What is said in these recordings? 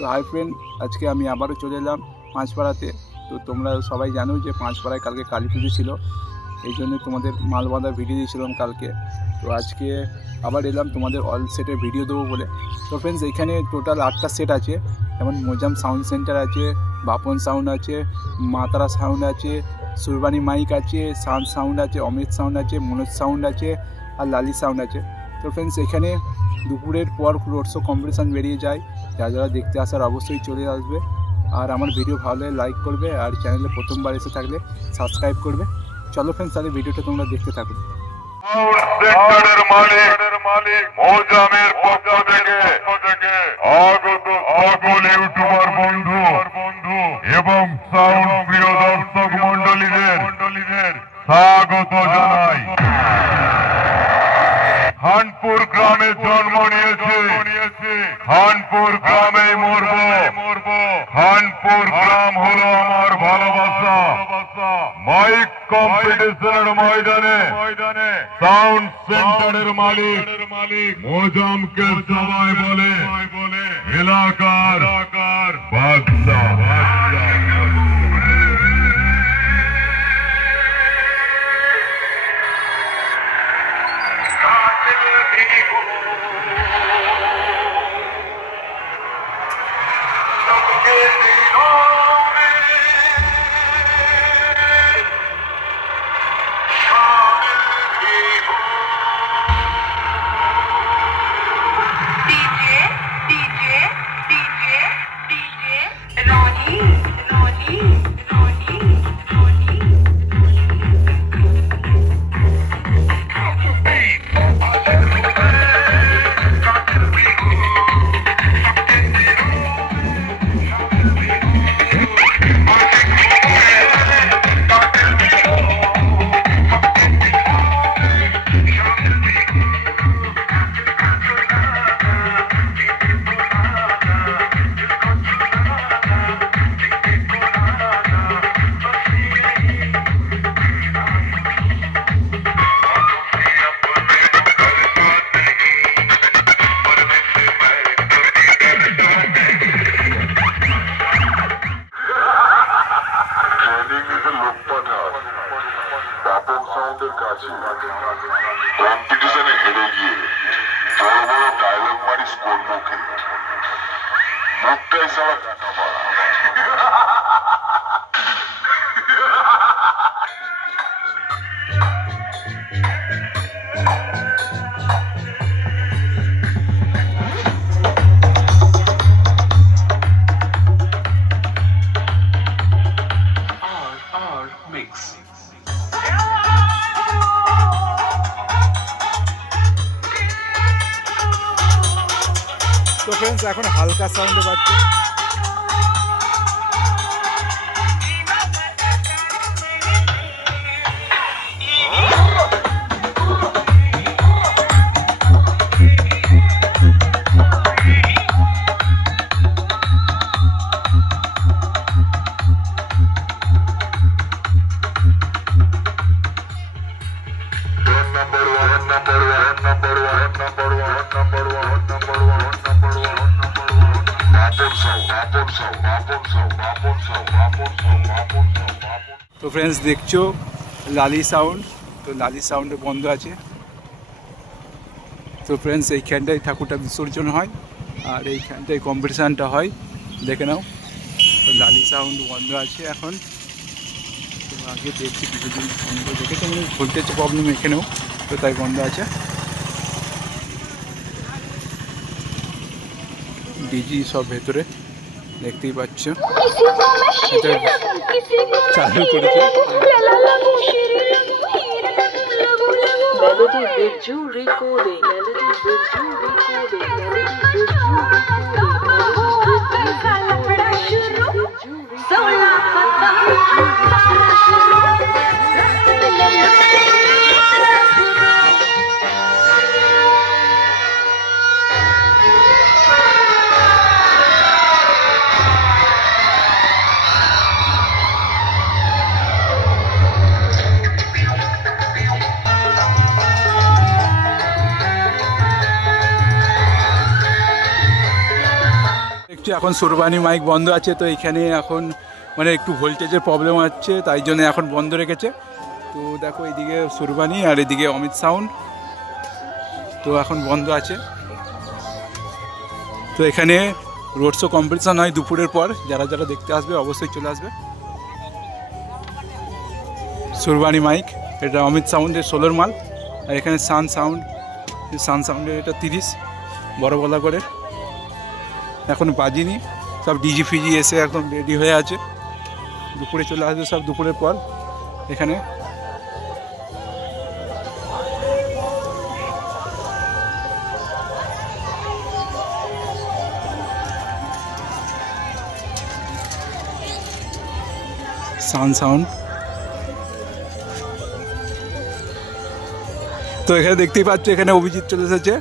তো hi friend, আজকে আমি আবারও চলে এলাম পাঁচপাড়াতে। তো তোমরা সবাই জানো যে পাঁচপাড়ায় কালকে কালী পুজো ছিল, এই জন্য তোমাদের মাল বাঁধার ভিডিও দিয়েছিলাম কালকে। তো আজকে আবার এলাম তোমাদের অল সেটের ভিডিও দেবো বলে। তো ফ্রেন্ডস, এখানে টোটাল 8টা সেট আছে, যেমন মোজাম সাউন্ড সেন্টার আছে, বাপন সাউন্ড আছে, মাতারা সাউন্ড আছে, সুরবানি মাইক আছে, শান সাউন্ড আছে, অমৃত সাউন্ড আছে, মনোজ সাউন্ড আছে আর লালি সাউন্ড আছে। তো ফ্রেন্ডস, এখানে দুপুরের পর রোড শো কম্পিটিশান বেরিয়ে যায়, যারা দেখতে আসার অবশ্যই চলে আসবে। আর আমার ভিডিও ভালো লাগলে লাইক করবে, আর চ্যানেলে প্রথমবার এসে থাকলে সাবস্ক্রাইব করবে। চলো ফ্রেন্ডস, তাহলে ভিডিওটা তোমরা দেখতে থাকো। মালিক মোজামের পক্ষ থেকে আগত সকল ইউটিউবার বন্ধু এবং সাউন্ড প্রিয় দর্শক মন্ডলীদের স্বাগত জানাই। খানপুর গ্রামে জন্ম নিয়েছে, খানপুর গ্রামেই মরব। খানপুর গ্রাম হলো আমার ভালোবাসা। মাইক কম্পিটিশনের ময়দানে সাউন্ড সেন্টারের মালিক মোজামকে সবাই বলে এলাকার বাদশা। কম্পিটিশনে হেরে গিয়ে বড় বড় ডায়লগ মারিস কোন মুখে? মুখটাই সারা কাটা পাড়া। তো ফ্রেন্ডস, এখন হালকা সাউন্ডে বাজছে। তো ফ্রেন্ডস, দেখছো লালি সাউন্ড। তো লালি সাউন্ড বন্ধ আছে। তো ফ্রেন্ডস, এইখানটায় ঠাকুরটা বিসর্জন হয় আর এইখানটায় কম্পিটিশানটা হয়, দেখে নাও। তো লালি সাউন্ড বন্ধ আছে এখন। তো আগে দেখছি কিছুদিন বন্ধ দেখেছি, মানে ভোল্টেজ প্রবলেম এখানেও, তো তাই বন্ধ আছে। ডিজি সব ভেতরে দেখতেই পাচ্ছ, চালু করেছে। Melody Biju recording. Melody Biju recording. Melody Biju দেখছো এখন সুরবানি মাইক বন্ধ আছে, তো এখানে এখন মানে একটু ভোল্টেজের প্রবলেম আছে, তাই জন্য এখন বন্ধ রেখেছে। তো দেখো এইদিকে সুরবানি আর এদিকে অমিত সাউন্ড, তো এখন বন্ধ আছে। তো এখানে রোড শো কম্পিটিশন হয় দুপুরের পর, যারা যারা দেখতে আসবে অবশ্যই চলে আসবে। সুরবানি মাইক, এটা অমিত সাউন্ডের 16 মাল, আর এখানে সান সাউন্ডের এটা 30 বড় বলা করে। এখন বাজিনি, সব ডিজি ফিজি এসে একদম রেডি হয়ে আছে, দুপুরে চলে আসবে সব দুপুরের পর এখানে। সাউন্ড, তো এখানে দেখতেই পাচ্ছ এখানে অভিজিৎ চলে এসেছে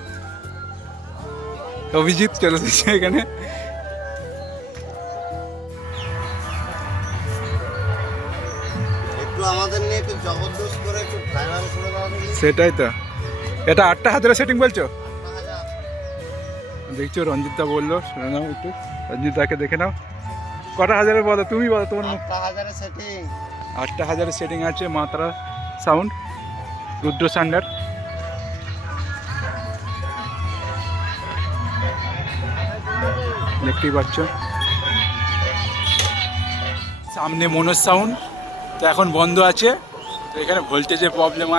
এখানে। একটু আমাদের নিয়ে একটু জবরদস্ত করে একটু ফাইনাল করে দাও। সেটাই তো, এটা 8,000 সেটিং বলছো? দেখছো রঞ্জিতদা বললো, শুনে নাও একটু, রঞ্জিতদাকে দেখে নাও কটা হাজারের বলো, তুমি বলো তোমার মুখ। 8,000 সেটিং, 8,000 সেটিং আছে। মাত্রা সাউন্ড, রুদ্র সান্ডার, দেখতেই পাচ্ছ। সামনে মনোজ সাউন্ড, তো এখন বন্ধ আছে। তো এখানে ভোল্টেজের প্রবলেম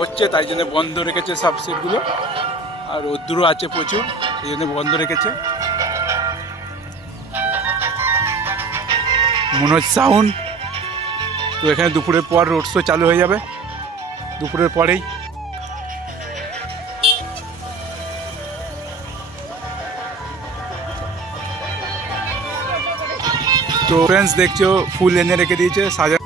হচ্ছে, তাই জন্য বন্ধ রেখেছে সব সেটগুলো, আর রোদ্দুরও আছে প্রচুর, সেই জন্য বন্ধ রেখেছে। মনোজ সাউন্ড, তো এখানে দুপুরের পর রোড শো চালু হয়ে যাবে, দুপুরের পরেই। তো ফ্রেন্ডস দেখছো ফুল এনে রেখে দিয়েছে, সাজানো